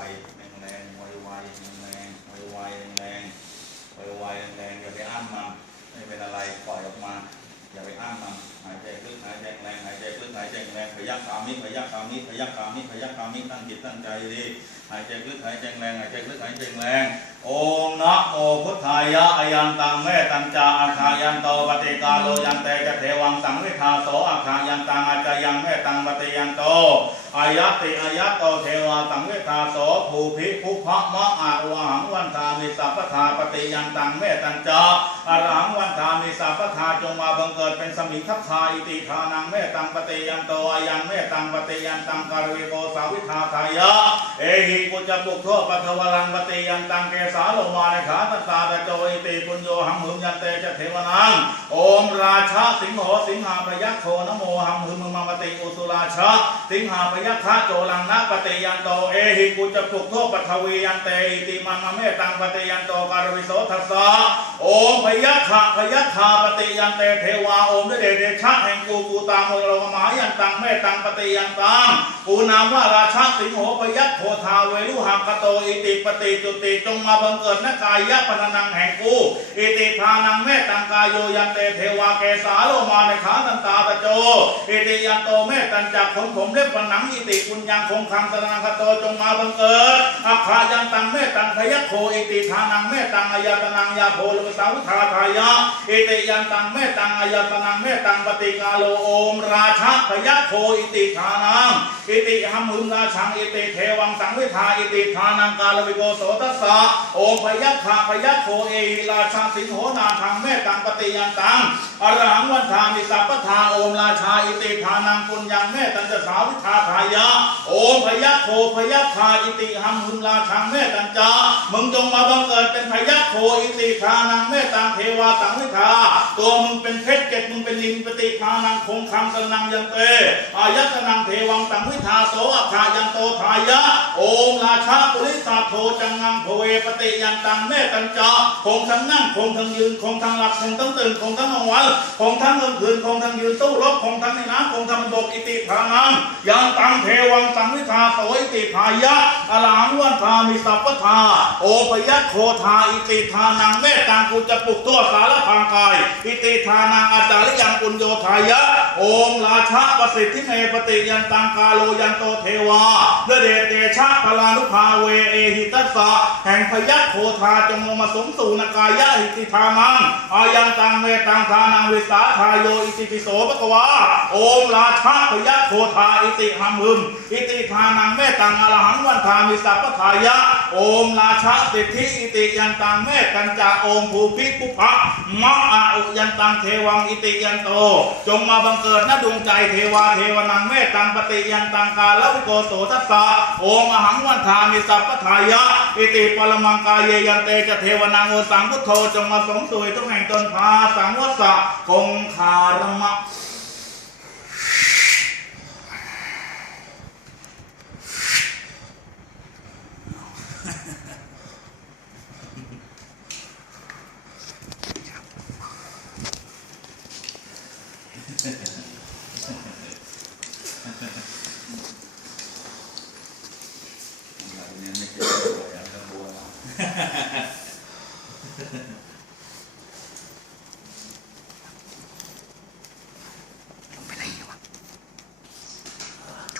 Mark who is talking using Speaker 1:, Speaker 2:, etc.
Speaker 1: วแรงแรไวไวแรงไวไวแรงไวไวแรงอย่าไปอั้นมันไม่เป็นอะไรปล่อยออกมา อย่าไปอ้างมันหายใจลึกหายใจแรงหายใจลึกหายใจแรงพยักคามิพยักคามิพยักคามิพยักคามิตั้งจิตตั้งใจดีหายใจลึกหายใจแรงหายใจลึกหายใจแรงโอมนะโมพุทธายะอายันตังเมตัญจาอาคายันโตปฏิกาโลยันเตจะเทวังสังวิทาโสอาคายันตังอาจายังเมตังปฏิยันโตอายะติอายะโตเทวาสังเวทาโสภูพิภุพะมะอาอุหังวันทามิสัพพทาปฏิยันตังเมตัญจาอรหังวันทามิสั พพทาจงมาบังเกิดเป็นสมิงทัพทาอิติทานังเมตังปฏิยันโตอายันเมตังปฏิยันตังการวิโกสาวิทาทายะ เอหิกุจจปุกโทปัทวรังปฏิยันตังเกสาโลมาในขาตตาตะโจอิติปุญโยหังหึมยันเตจะเทวนังโอมราชาสิงโหสิงหาพยัคโคนโมหังหึมมึงมังปฏิอุสุราชาสิงหาพยัคฆะโจลังนะปฏิยันโตเอหิกุจปุกโทปัทวียันเตอิติมังมะเมตังปฏิยันโตการวิโสทัสสะโอมพยัคฆะพยัคฆาปฏิยันเตเทวาอมด้วยเดชเดชะแห่งกูกูตามโมโลมหายันตังเมตังปฏิยันตังกูนามว่าราชาสิงโหพยัคโคทาเวลุหักขโตอิติปฏิจุติจงมาบังเกิดนกายะปนนังแห่งกูอิติทานังเมตังกายโยยันเตเทวาเกสาโลมาในขาตันตาตะโจอิติยันโตเมตันจักขนผมเล็บปนังอิติปุญญังคงคังสนังคโตจงมาบังเกิดอัคายันตังเมตังพยัคโคอิติทานังเมตังอายตนังยาโพลสาวุธาทายะอิติยันตังเมตังอายตนังเมตังปฏิกาโลโอม ราชาพยัคโคอิติทานังอิติหัมหุมราชังอิติเทวังสังวิทาอิติทานังกาลวิโกโสตัสสะโอมพยัคฆาพยัคโคเอราชาสิงโหนาทางเมตังปฏิยันตังอรหังวันทามิสัพพทาโอมราชาอิติทานังปุญญังเมตัญจสาวิทาทายะโอมพยัคโคพยัคฆาอิติหัมหุมราชังเมตัญจามึงจงมาบังเกิดเป็นพยัคโคอิติทานังเมตังเทวาสังวิทาตัวมึงเป็นเพชรเกตมึงเป็นนินปฏิทานังคงคำสนังยันเตอายัตนังเทวังสังวิทาโสอัคายันโตทายะ โอมราชาปุริสาโทจังงังโภเวปฏิยันตังเมตัญจาคงทั้งนั่งคงทั้งยืนคงทั้งหลับคงทั้งตื่นคงทั้งนอนวันคงทั้งกลางคืนคงทั้งยืนตู้รบคงทั้งในน้ำคงทั้งบกอิติทานังยันตังเทวังสังวิทาโสอิติทายะอรหังวันทามิสัพพทาโอปยัคโคทาอิติทานังเมตังกุจะปุกตัวสารพางกายอิติทานังอาจาริยังปุญโยทายะ โอมราชาประสิทธิเมปฏิยันตังกาโลยันโตเทวาด้วยเดชเตชะพลานุภาเวเอหิตัสสะแห่งพยัคโคทาจงลงมาสมสู่นกายะอิติทานังอายันตังเมตังทานังวิสาทายโยอิติปิโสปะกวาโอมราชาพยัคโคทาอิติหัมมึมอิติทานังเมตังอรหังวันทามิสัพพทายะ โอมราชาสิทธิอิติยันตังเมตัญจาโอมภูพิภุพะมะอาอุยันตังเทวังอิติยันโต จงมาบังเกิดณดวงใจเทวาเทวนังเมตตังปฏิยันตังกาลวิโกโสทัสสะโอมอหังวันทามิสัพพทายะ อิติปรมังกายเยยันเตจะเทวนังโอสังพุทโธจงมาสมสุยทุกแห่งตนพาสังวัสสะคงคารมะ Ha ha ha.